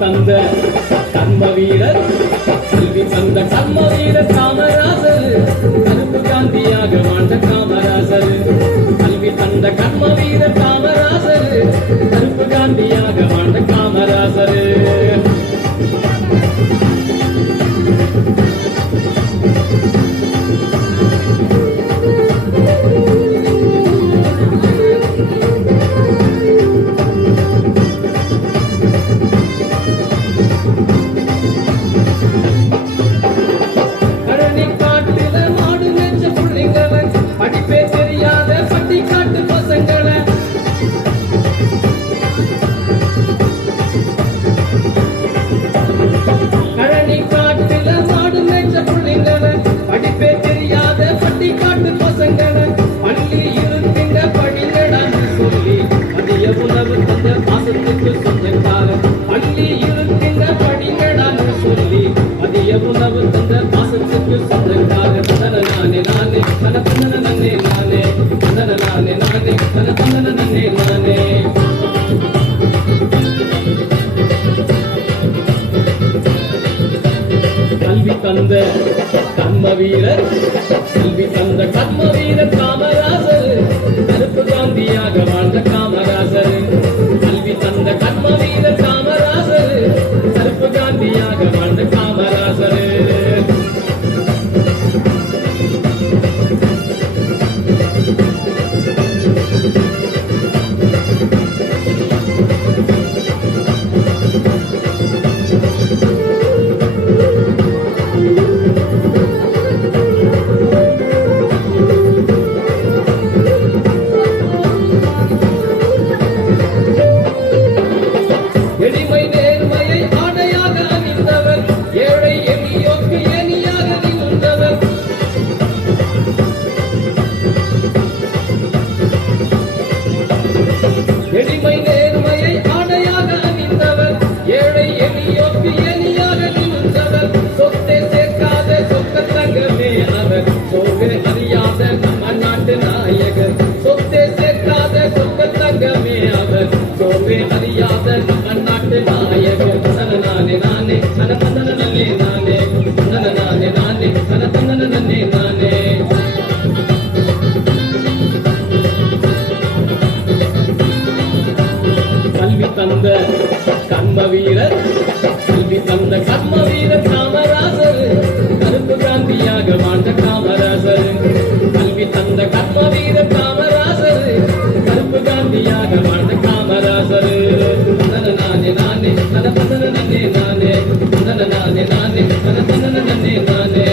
தந்த கர்ம வீரர் கல்வி தந்த கர்ம வீரர் காமராஜர். கருப்பு காந்தியாக வாழ்ந்த கல்வி தந்த கர்ம வீரர் கல்வி தந்த கர்ம வீரர் காமராசர். தந்த கண்ம வீரர் கல்வி தந்த கர்ம வீரர் காமராசர் கருப்பு காந்தியாக வாழ்ந்த காமராசர். கல்வி தந்த கர்ம வீரர் காமராசர் கருப்பு காந்தியாக வாழ்ந்த காமராசர். அதன நானே நானே அத பதன நன்னே நானே. அதன நானே நானே அத பதன நன்னே நானே.